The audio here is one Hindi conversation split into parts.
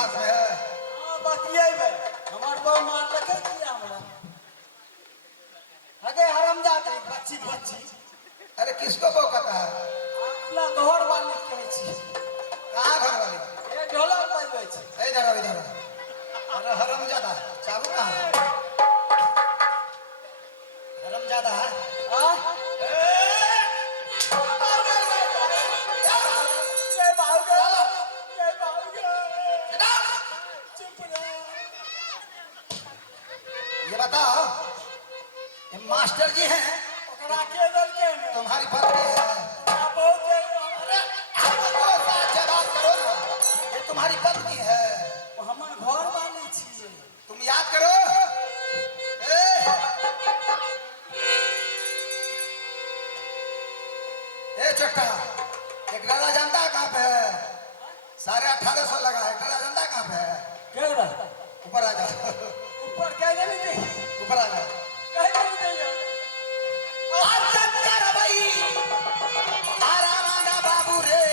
साथ में है। हां बतियेबे हमर बहू मार लगे किया हमरा अगे हरामजादा बच्ची बच्ची। अरे किसको बहू कहता है? अपना घर वाली कहै छी। कहाँ घर वाली? ए ढोलक बजबै छी। इधर इधर। अरे हरामजादा चाबू कहाँ है? हरामजादा हां ये बताओ, ये मास्टर जी हैं, तुम्हारी पत्नी है? अरे हमको साथ जवाब करो ना, ये तुम्हारी पत्नी है? हमर घर वाली छिए। तुम याद करो। ए चट्टा, एक डरा जानता कहाँ पे है? 1850 लगा है। डरा जानता कहाँ पे है? केड़ा ऊपर आ जा। ऊपर कह दे नहीं ऊपर आ जा। कह दे नहीं भाई आरामाना बाबू रे।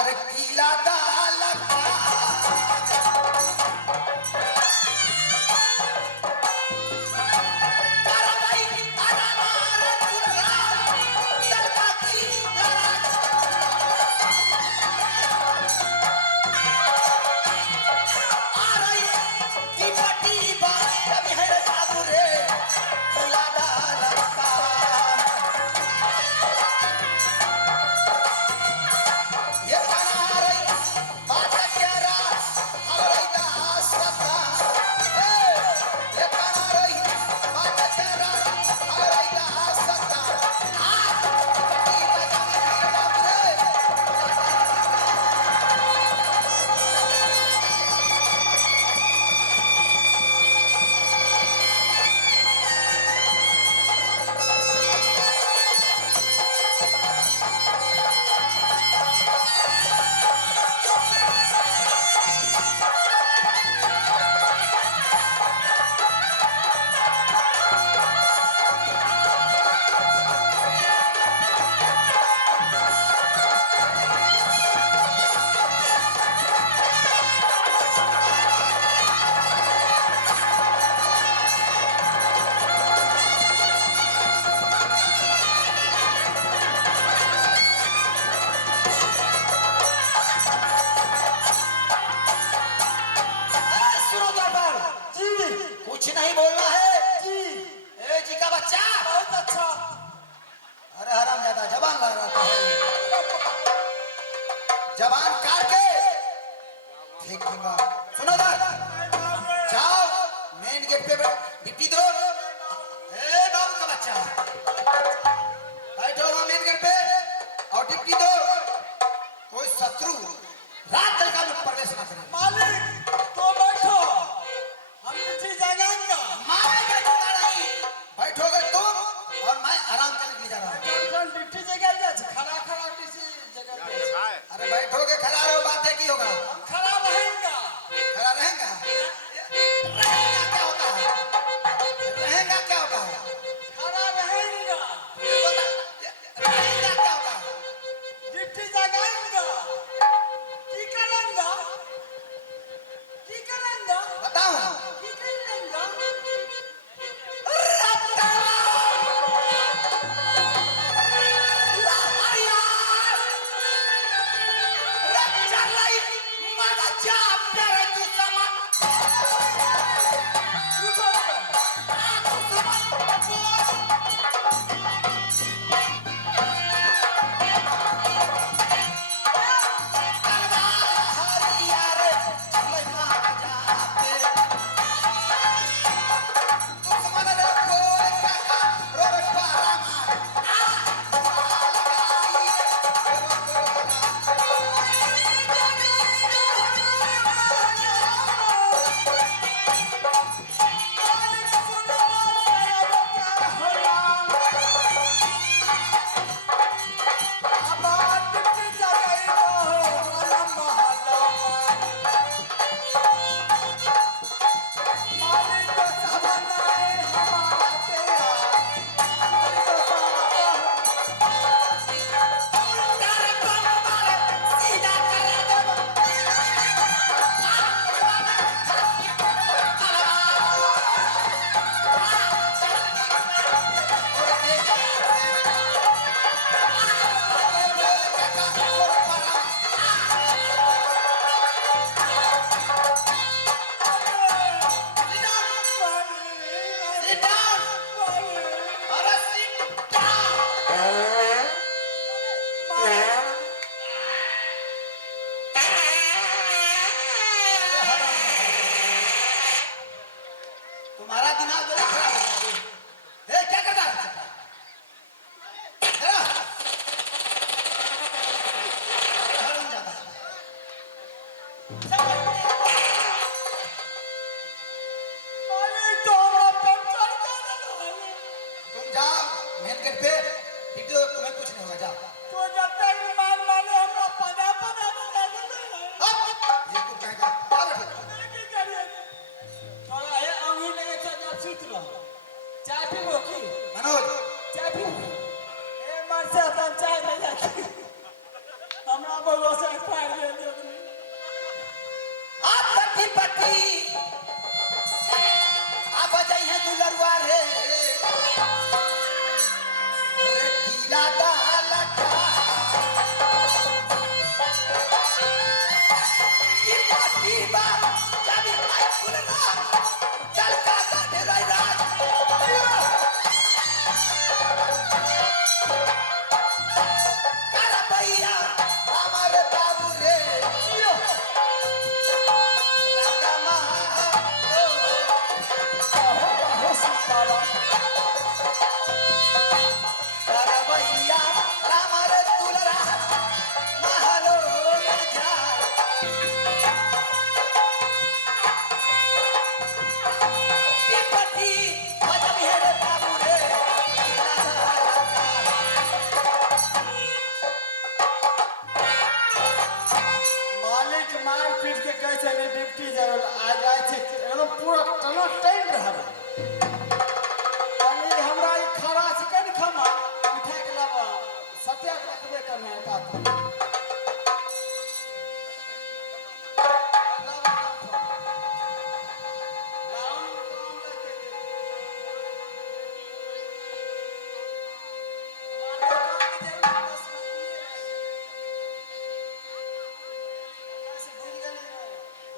अरे कीला दाल कुछ नहीं बोलना है जी। ए जी का बच्चा बहुत अच्छा। अरे हरामजादा जबान लड़ाता है। जबान काट के ठीक दूंगा। सुनो ना, जाओ मेन गेट पे डिप्टी दो। ए बाबू का बच्चा बैठो वहां मेन गेट पे और डिप्टी दो। कोई शत्रु रात तक में प्रवेश ना करे। मालिक तो बैठो हम किसी जगह मारेगा तो नहीं। बैठोगे तुम और मैं आराम करने के लिए जा रहा हूँ। डिप्टी जगह जा खड़ा खड़ा किसी जगह। अरे बैठोगे खड़ा रहो, बात है की होगा? खड़ा रहेगा। खड़ा रहेगा? रहेगा क्या होता है? रहेगा क्या होता है? खड़ा रहेगा। रहेगा क्या होता है? डिप्टी जगह की करेंगा। मालिक तो हमरा पंचर कर देलक। तुम जाओ मेन गेट पे, ठीक है तुम्हें कुछ नहीं होगा, जाओ। तो जब तक माल माले हमरा पदा पदा बता देलक। अब ये कुछ कहेगा, जाओ बैठो। की करिए? थोड़ा है अंगूर लेके चल जा सूत रहो। चाय पीबो की? मनोज, चाय पीबो? ए मरसा तन चाय भेजा की। हमरा बगल से फाड़ दे दियो। आप पट्टी पट्टी आप बजाई है दुलरुआ रे कीला डाला का ये पट्टी बा जब हाई कुलना चल का दे राय राज काला भैया हमारे बाबू रे मालिक मार पीट के कहे छै ने डिप्टी जरूर आ जाए छै एकदम पूरा टना टाइम रहब। कनी हमरा ई खरा छै कन खमा उठा के लाबा सत्या रखबे करना है का।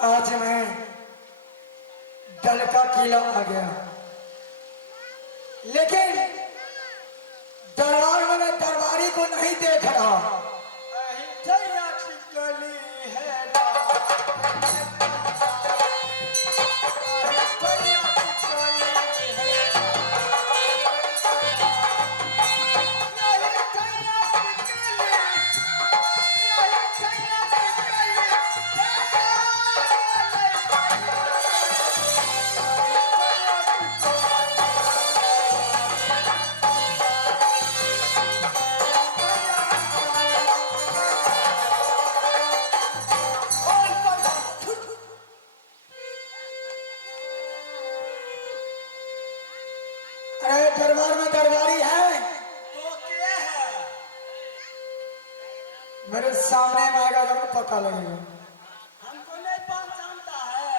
आज मैं दल का किला आ गया, लेकिन दरबार में मैं दरबारी को नहीं देख रहा। अरे दरबार में दरबारी है, तो क्या है? मेरे सामने में आएगा तो पता लगेगा। हमको नहीं पहचानता है।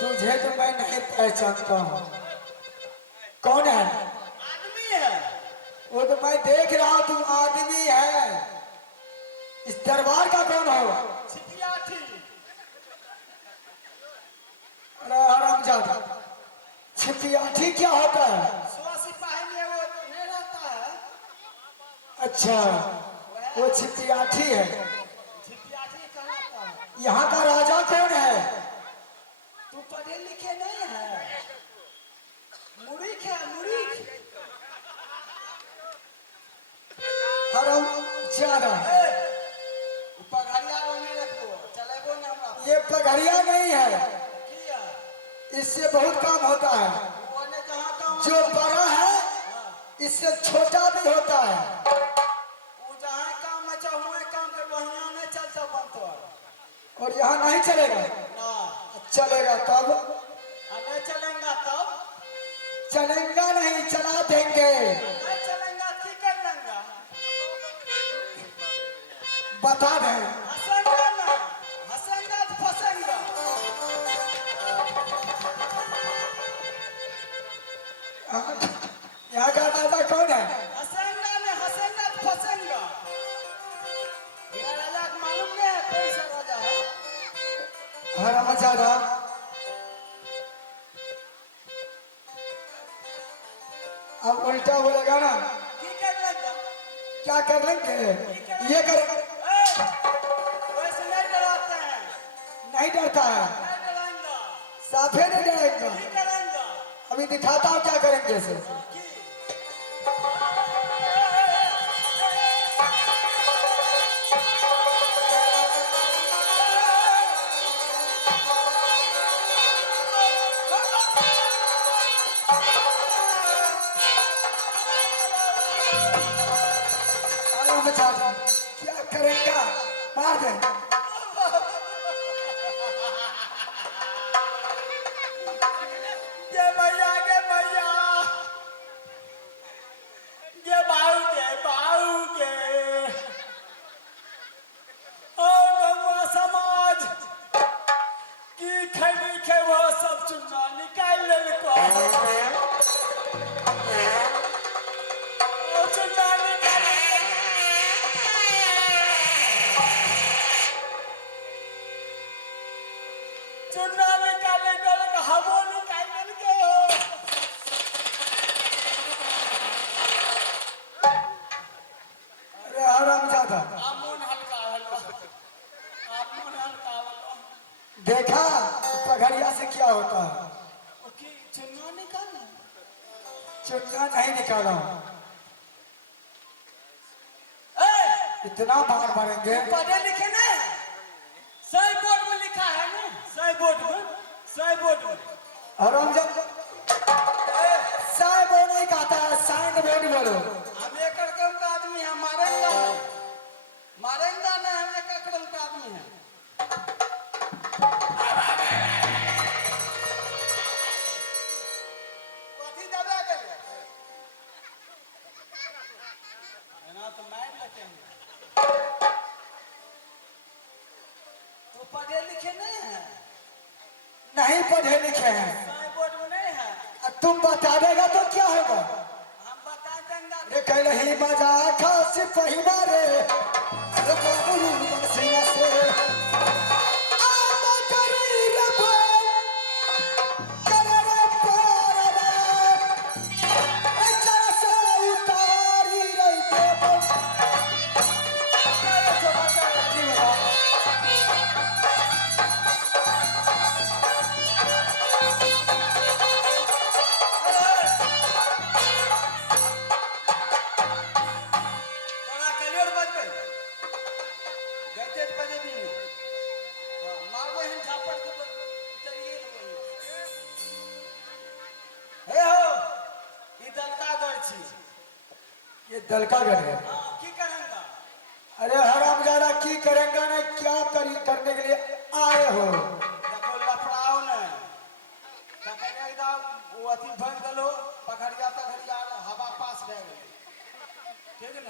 तुझे तो मैं नहीं पहचानता हूँ। कौन है? आदमी है। वो तो मैं देख रहा हूँ, तुम आदमी है। इस दरबार का कौन हो? छिटिया थी। अरे हरामजादा, छिपियाठी क्या होता है? सुबह सिपाही में वो नहीं रहता है। अच्छा, वो छिपियाठी है। छिटिया थी कहलाता है। यहाँ का राजा कौन है? तू पढ़े लिखे नहीं है। मुरीख है मुरीख। हरामजादा, पगड़िया नहीं रखो चलेबो ना हमरा। ये पगड़िया नहीं है, किया? इससे बहुत काम होता है। वो ने कहा काम जो बड़ा है इससे छोटा भी होता है। वो जहाँ काम में चाहूँ काम के बढ़िया नहीं चलता बनतो। और यहाँ नहीं चलेगा? ना चलेगा तब? नहीं चलेगा तब। चलेगा नहीं, चला देंगे। नहीं चलेगा की कर लेंगे? बता दें। हंसेंगा ना, हंसेंगा तो फंसेंगा। यहाँ का राजा कौन है? हंसेंगा ना, हंसेंगा तो फंसेंगा। ये राजा को मालूम नहीं है कौन सा राजा है? हरामजादा, अब उल्टा बोलेगा ना, की कर लेंगे? क्या कर लेंगे? ये करेंगे। वैसे नहीं डराते हैं। नहीं डरता है, नहीं डराएंगा। साफे नहीं डरेगा। की करेंगे? अभी दिखाता हूँ क्या करेंगे इसे। की? चुन्ना निकाले गल हवो निकाल के हो अरे हराम ज्यादा आमोन हल्का हल्का आमोन हल्का हल्का देखा पगड़िया से क्या होता है? ओके चुन्ना निकालना चुन्ना नहीं निकाला, ए इतना मार मारेंगे। पढ़े लिखे ना सही बोर्ड में लिखा है ना सही बोर्ड में हराम ज्यादा साइन बोर्ड नहीं कहता है, साइन बोर्ड बोलो। हम एक कड़कम का आदमी है मारेंगा ना हम एक कड़कम का आदमी है कथी दबा के ना तो मार लेते हैं तो पढ़े लिखे नहीं है नहीं पढ़े लिखे हैं, सही बोर्ड में नहीं है तुम बता देगा तो क्या होगा? हम बता देंगे रे कल ही मजाक सिपाही मारे रे बाबू बसिया से आमा करी रे भाई करे रे पारवा ए चरा से उतारी रे देव करे तो बता जीवा तोरा कलियर बज गई गते बजे भी मारवे हम झापड़ के चलिए हे हो ई दलका गढ़ छी ये दलका गढ़ है। हां की करेंगा अरे हरामजादा की करेंगे ना क्या करने के लिए आए हो? देखो लफड़ाओ न तकने एकदम वो अथी भर गलो पखड़िया हवा पास रह गई ठीक न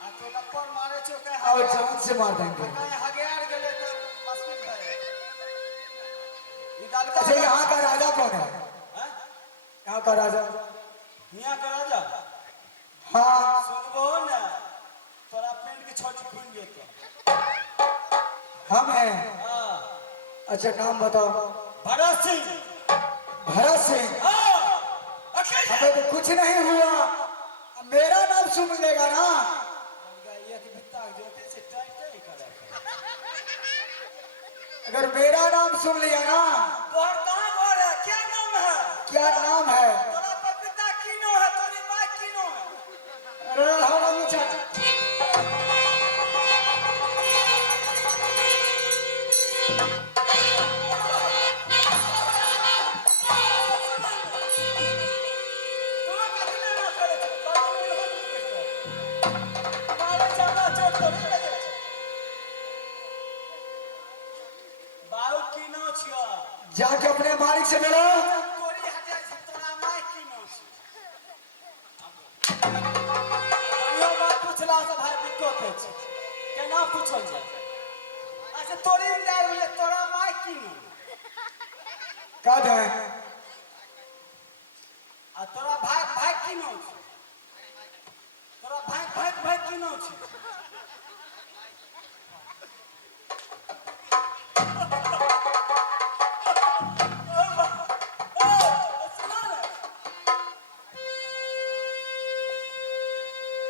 आ तो लपड़ मारे छो के और जान से मार देंगे। कहीं हगेर गेले तो मुश्किल है ई दलका अच्छा यहाँ का राजा कौन है? हैं यहाँ का राजा? हिया का राजा हाँ सुनबो न तोरा पेंट की छोटी खुल जेतो हम हैं। हां अच्छा नाम बताओ। भरत सिंह भरत सिंह। हां अकेले हमें तो कुछ नहीं हुआ, अब मेरा नाम सुन लेगा ना। ये कि बित्ता जोते से टाइट करे अगर मेरा नाम सुन लिया ना, तोहर कहाँ घर है क्या नाम है क्या नाम है? तोरा पपिता किनो है तोरी माँ किनो है अरे हम अच्छा तोरा कथी लेना करे छो तोरा भी हो मारे चाला चोट तोरी लगे बाऊ किनो छियो जाके अपने मालिक से मिलो। तोरी हटाई से तोरा माँ किनो छी यो बात पूछला से भाई दिक्कत है छी केना पूछल जाय अच्छा तोरी इंदार ले तोरा माँ किनो का है? आ तोरा भाई किनो छी तोरा भाई किनो छी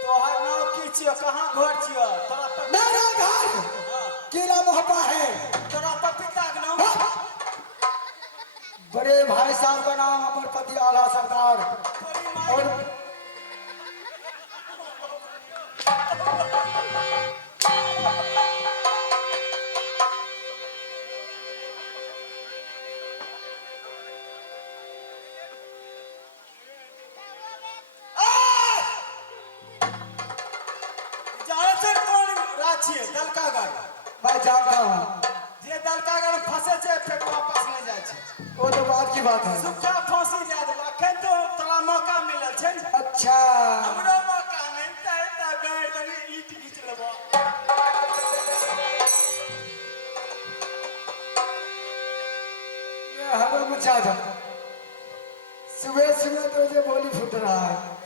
तोहर नाम की छियो कहाँ घर छियो तोरा मेरा घर किला मोहब्बा है। तोरा पपीता के नाम बड़े भाई साहब का नाम अमरपति आला सरदार। तोरी माँ और जाने कौन राज छियै दलका गाड़ी मैं जानता हूँ, जे दलका गाड़ी फंसे छै फिर वापस नहीं जाए छै वो तो बात की बात है। सुखा फांसी दे देबा अखन तो तोरा मौका मिलल छै अच्छा हमरो मौका नहीं तै गाड़ी तनी ईट घीच लेबो ये हमें मचा दो। सुबह सुबह तो ये बोली फूट रहा है।